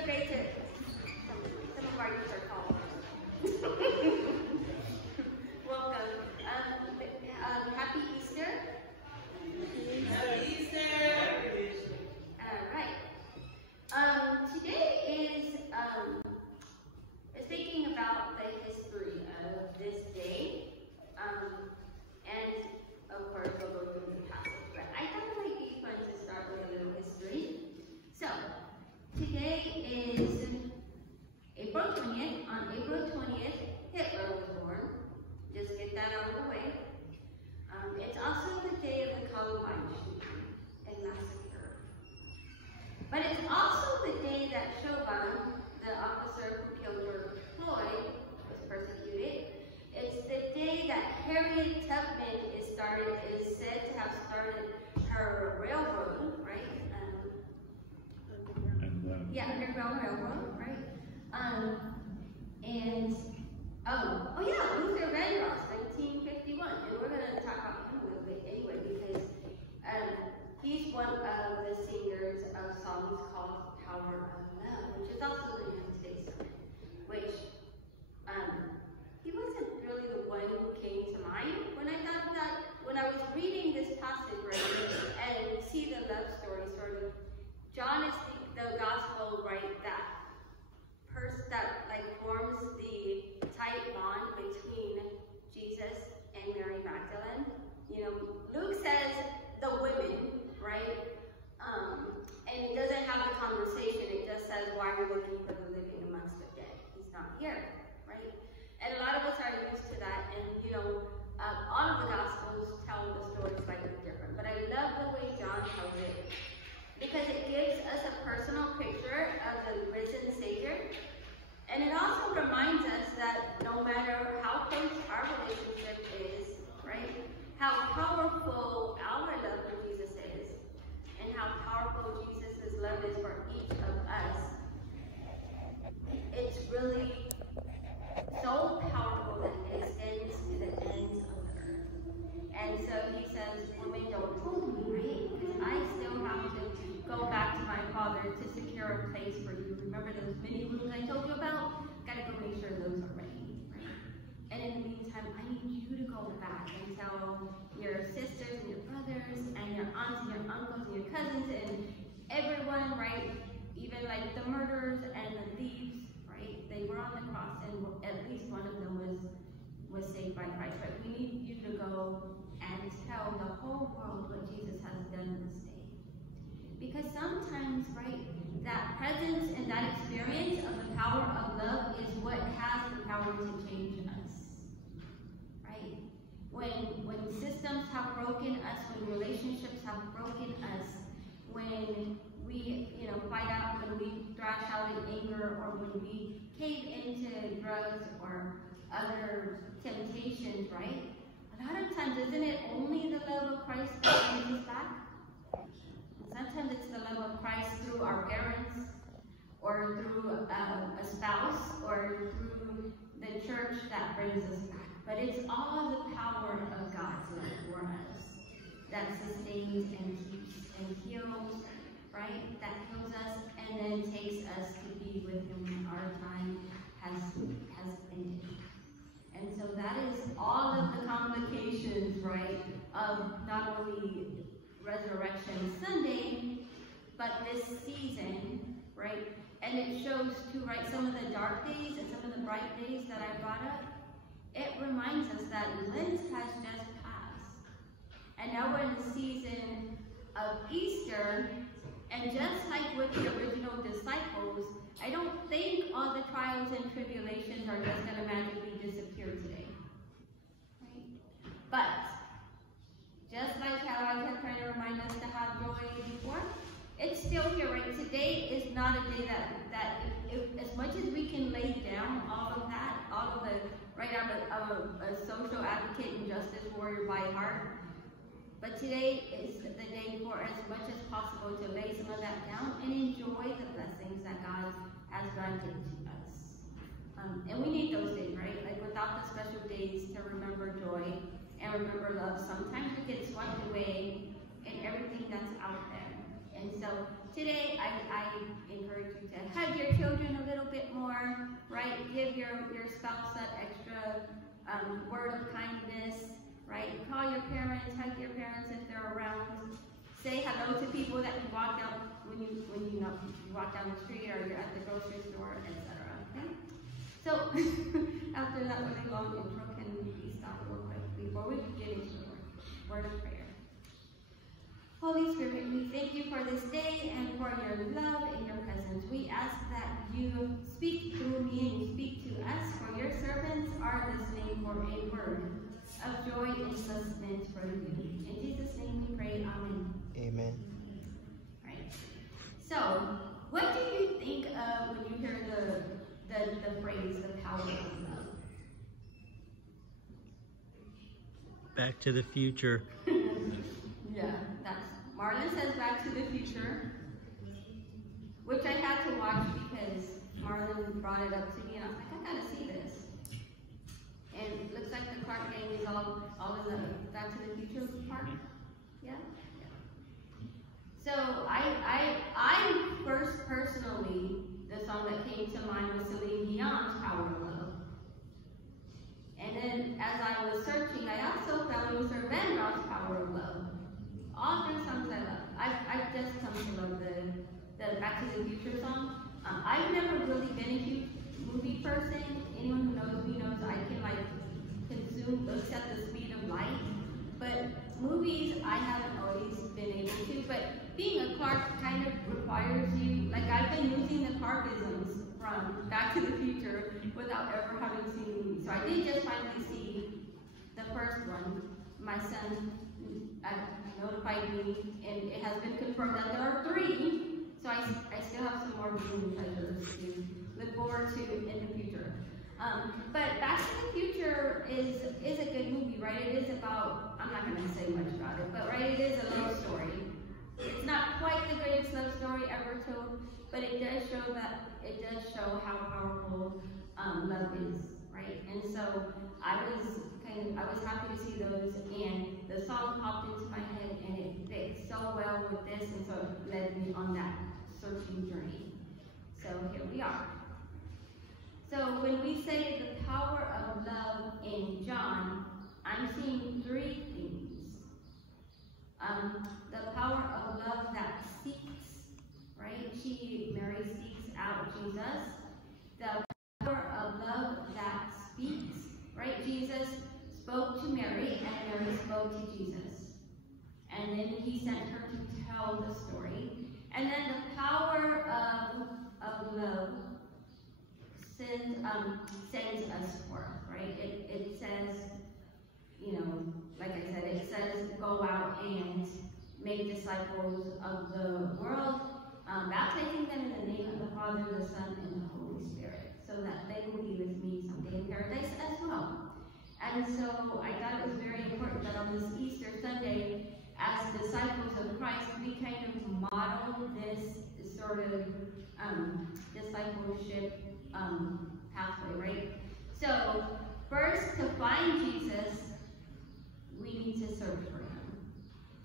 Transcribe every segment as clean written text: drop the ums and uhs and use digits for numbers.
so great to, some of our youth are called. Welcome. Happy Easter. Happy Easter. All right. Today is speaking about the history of this day. And of course we'll go through the passage. But I thought it might be fun to start with a little history. So today is April 20th. On April 20th, Hitler was born. Just get that out of the way. It's also the day of the Columbine shooting and massacre. But it's also the day that Chauvin, the officer who killed George Floyd, was persecuted. It's the day that Harriet Tubman is said to have started her railroad, right? Underground Railroad, right? Oh yeah, Luther Vandross, 1951, and we're going to talk about him a little bit anyway because he's one of the singers of songs called Power of Love, which is also the name of today's sermon, which he wasn't really the one who came to mind when I was reading this passage, right, and see the love story sort of. John is the gospel, right, that forms the tight bond between Jesus and Mary Magdalene. You know, Luke says the women, right, and it doesn't have a conversation. It just says, why are you looking for the living amongst the dead? He's not here, right? And a lot of us are used to that, and you know, all of the gospels tell the story slightly different. But I love the way John tells it because it gives us a personal picture of the risen Savior. And it also reminds us that no matter how close our relationship is, right, how powerful our love for Jesus is, and how powerful Jesus' love is for each of us, it's really so powerful that it extends to the ends of the earth. And so he says, women, don't hold me, right? Because I still have to go back to my Father to secure a place for you. Remember those many rooms I told you about? Gotta go make sure those are ready, right? And in the meantime, I need you to go back and tell your sisters and your brothers and your aunts and your uncles and your cousins and everyone, right? Even like the murderers and the thieves, right? They were on the cross and at least one of them was saved by Christ, but we need you to go and tell the whole world what Jesus has done this day. Because sometimes, right, that presence and that experience of the power of love is what has the power to change us, right? When systems have broken us, when relationships have broken us, when we, fight out, when we thrash out in anger, or when we cave into drugs or other temptations, right? A lot of times, isn't it only the love of Christ that brings us back? Sometimes it's the love of Christ through our parents, or through a spouse, or through the church that brings us back. But it's all the power of God's love for us that sustains and keeps and heals, right? That heals us and then takes us to be with Him when our time has ended. And so that is all of the complications, right, of not only Resurrection Sunday, but this season, right? And it shows too, right, some of the dark days and some of the bright days that I brought up. It reminds us that Lent has just passed. And now we're in the season of Easter, and just like with the original disciples, I don't think all the trials and tribulations are just going to magically disappear today. Right? But just like how I kept trying to remind us to have joy before, it's still here, right? Today is not a day that if as much as we can lay down all of that, all of the, right, I'm a social advocate and justice warrior by heart, but today is the day for as much as possible to lay some of that down and enjoy the blessings that God has granted to us. And we need those days, right? Like without the special days to remember joy and remember love, sometimes we get swept away in everything that's out there. And so today I encourage you to hug your children a little bit more, right? Give your spouse that extra word of kindness, right? Call your parents, hug your parents if they're around. Say hello to people that you walk out when you walk down the street or you're at the grocery store, etc. Okay? So after that really long intro, can we stop real quick before we get into the word of prayer? Holy Spirit, we thank you for this day and for your love and your presence. We ask that you speak through me and you speak to us, for your servants are listening for a word of joy and sustenance for you. In Jesus' name we pray, amen. Amen. Right. So, what do you think of when you hear the phrase, the power of love? Back to the Future. Yeah, Marlon says Back to the Future, which I had to watch because Marlon brought it up to me and I was like, I gotta see this. And it looks like the Clark gang is all in the Back to the Future part. Yeah? So I first personally, the song that came to mind was Celine Dion's Power of Love. And then as I was searching, I also found Luther Vandross's Power of Love. All three songs I love. I've just come to love the Back to the Future song. I've never really been a huge movie person. Anyone who knows me knows I can consume books at the speed of light. But movies, I haven't always been able to. But being a Clark kind of requires you, like I've been using the Clarkisms from Back to the Future without ever having seen the movie. So I did just finally see the first one. My son notified me, and it has been confirmed that there are 3. So I still have some more viewing pleasures to look forward to in the future. But Back to the Future is a good movie, right? It is about, I'm not going to say much about it, but right, it is a love story. It's not quite the greatest love story ever told, but it does show how powerful love is, right? And so I was happy to see those, and the song popped into my head, and it fit so well with this, and so it led me on that searching journey. So here we are. So when we say the power of love in John, I'm seeing 3 things. The power of love that seeks, right? Mary seeks out Jesus. The power of love that speaks, right? Jesus spoke to Mary, and Mary spoke to Jesus. And then he sent her to tell the story. And then the power of love sends us forth, right? It says, like I said, it says go out and make disciples of the world, baptizing them in the name of the Father, the Son, and the Holy Spirit, so that they will be with me someday in paradise as well. And so I thought it was very important that on this Easter Sunday, as disciples of Christ, we kind of model this sort of discipleship pathway, right? So first, to find Jesus, we need to search for him.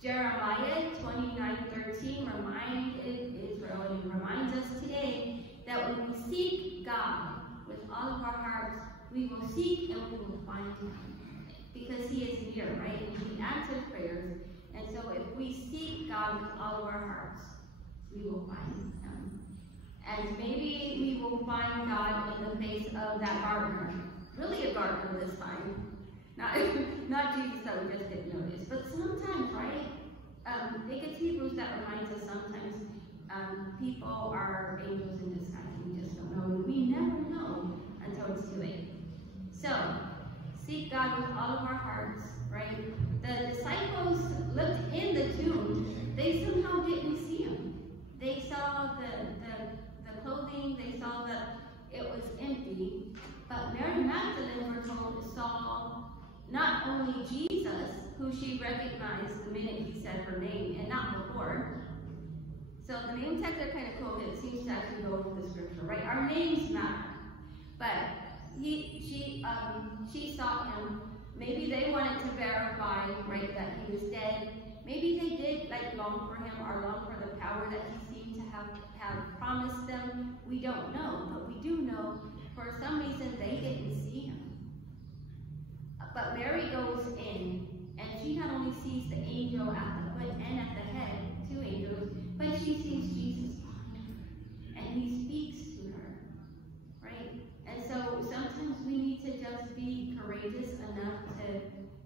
Jeremiah 29:13 reminded Israel and reminds us today that when we seek God with all of our hearts, we will seek and we will find him. Because he is near, right? And he answers prayers. And so if we seek God with all of our hearts, we will find him. And maybe we will find God in the face of that gardener. Really a gardener this time. Not Jesus that we just didn't notice. But sometimes, right? It gets Hebrews that reminds us sometimes people are angels in disguise. We just don't know. We never know until it's too late. So, seek God with all of our hearts, right? The disciples looked in the tomb. They somehow didn't see him. They saw the clothing. They saw that it was empty. But Mary Magdalene, we're told, saw not only Jesus, who she recognized the minute he said her name, and not before. So the name tags are kind of cool. It seems to actually go with the scripture, right? Our names matter. But she saw him. Maybe they wanted to verify, right, that he was dead. Maybe they did long for him or long for the power that he seemed to have promised them. We don't know. But Mary goes in, and she not only sees the angel at the foot and at the head, two angels, but she sees Jesus behind her, and he speaks to her, right? And so sometimes we need to just be courageous enough to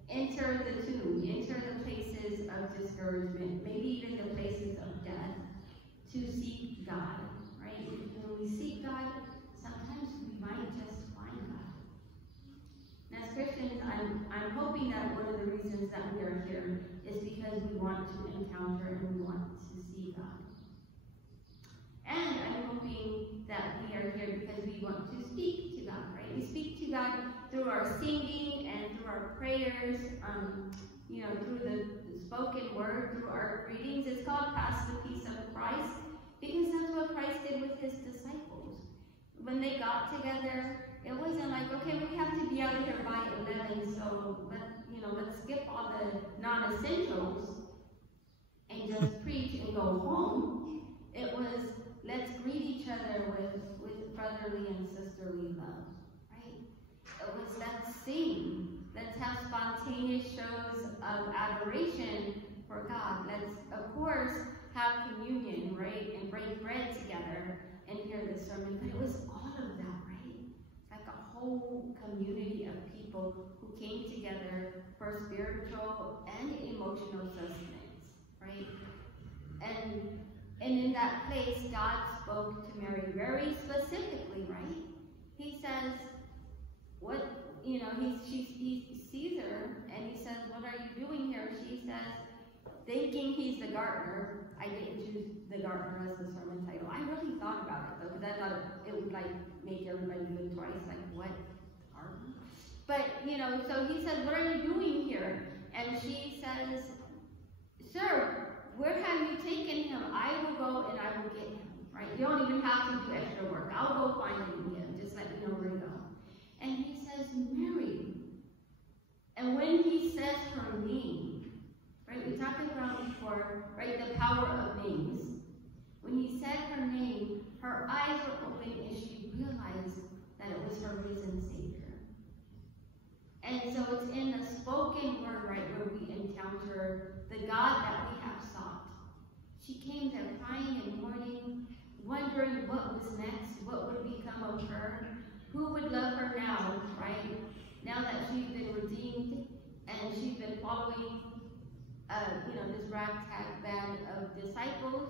enter the tomb, enter the places of discouragement, maybe even the places of death, to seek God, right? When we seek God, sometimes we might just find God. And as Christians, I'm hoping that one of the reasons that we are here is because we want to encounter and we want to see God. And I'm hoping that we are here because we want to speak to God, right? We speak to God through our singing and through our prayers, through the spoken word, through our greetings. It's called Pass the Peace of Christ, because that's what Christ did with his disciples. When they got together, it wasn't like, okay, we have to be out of here by 11, so let's skip all the non-essentials and just preach and go home. It was, let's greet each other with brotherly and sisterly love, right? It was, let's sing. Let's have spontaneous shows of adoration for God. Let's, of course, have communion, right? And break bread together and hear the sermon. But it was all of that, right? It's like a whole community of people who came together for spiritual and emotional sustenance, right? And in that place, God spoke to Mary very specifically, right? He says, he sees her, and he says, what are you doing here? She says, thinking he's the gardener. I didn't choose the gardener as the sermon title. I really thought about it, though, because I thought it would, make everybody look twice, what? Gardener? But, so he says, what are you doing here? And she says, sir, where have you taken him? I will go and I will get him, right? You don't even have to do extra work. I'll go find him again. Just let me know where to go. And he says, Mary. And when he says her name, right? We talked about before, right? The power of names. When he said her name, her eyes were open and she realized that it was her risen Savior. And so it's in the spoken word, right, where we encounter the God that we have sought. She came there crying and mourning, wondering what was next, what would become of her, who would love her now, right? Now that she's been redeemed and she's been following, this ragtag band of disciples,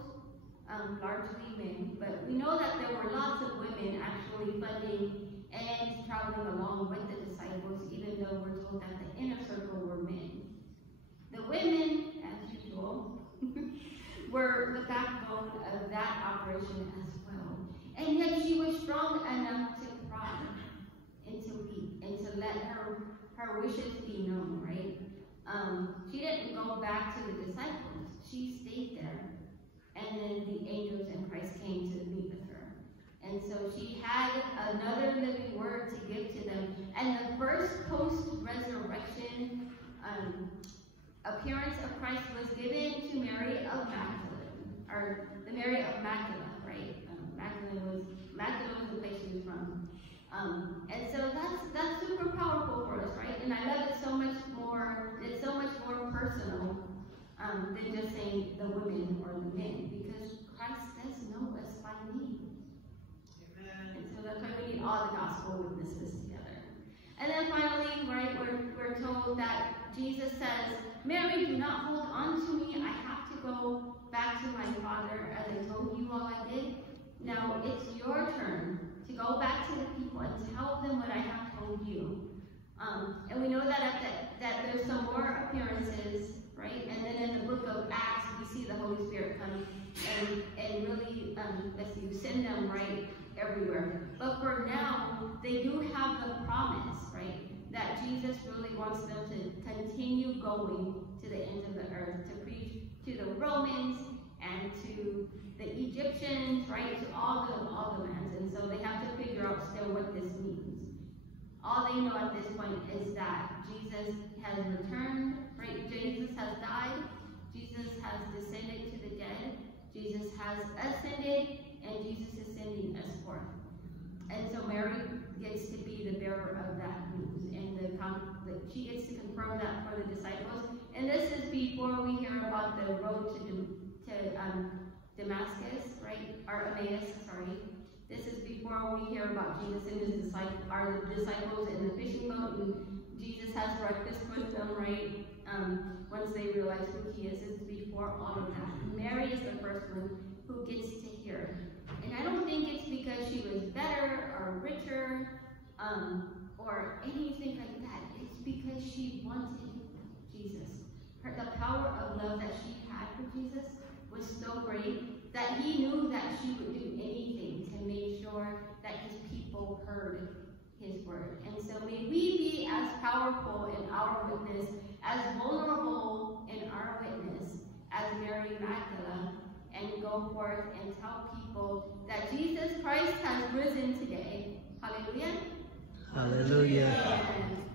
largely men. But we know that there were lots of women actually funding and traveling along with the disciples, even though we're told that the inner circle were men. The women, as usual, were the backbone of that operation as well. And yet she was strong enough to cry and to weep and to let her wishes be known, right? She didn't go back to the disciples. She stayed there. And then the angels and Christ came to meet with her. And so she had another living word to give to them. And the first post-resurrection appearance of Christ was given to Mary of Magdalene, or the Mary of Magdala, right? Magdala was the place she was from. And so that's super powerful for us, right? And I love it so much more. It's so much more personal than just saying the women or the men, because Christ does know us by name. Amen. And so that's why we need all the gospel witnesses together. And then finally, right, we're told that Jesus says, Mary, do not hold on to me. I have to go back to my Father, as I told you all I did. Now it's your turn to go back to the people and tell them what I have told you. And we know that there's some more appearances, right? And then in the book of Acts, we see the Holy Spirit come and really, send them right everywhere. But for now, they do have the promise, right? That Jesus really wants them to continue going to the ends of the earth, to preach to the Romans and to the Egyptians, right? To all the lands. And so they have to figure out still what this means. All they know at this point is that Jesus has returned, right? Jesus has died. Jesus has descended to the dead. Jesus has ascended, and Jesus is sending us forth. And so Mary gets to be the bearer of that news. And she she gets to confirm that for the disciples. And this is before we hear about the road to Damascus, right? Or Emmaus, sorry. This is before we hear about Jesus and his disciples in the fishing boat, and Jesus has breakfast with them, right? Once they realize who he is. It's before all of that. Mary is the first one who gets to hear. And I don't think it's because she was better or richer or anything like that. It's because she wanted Jesus. The power of love that she had for Jesus was so great that he knew that she would do anything to make sure that his people heard his word. And so may we be as powerful in our witness, as vulnerable in our witness as Mary Magdalene, and go forth and tell people that Jesus Christ has risen today. Hallelujah. Hallelujah. Amen.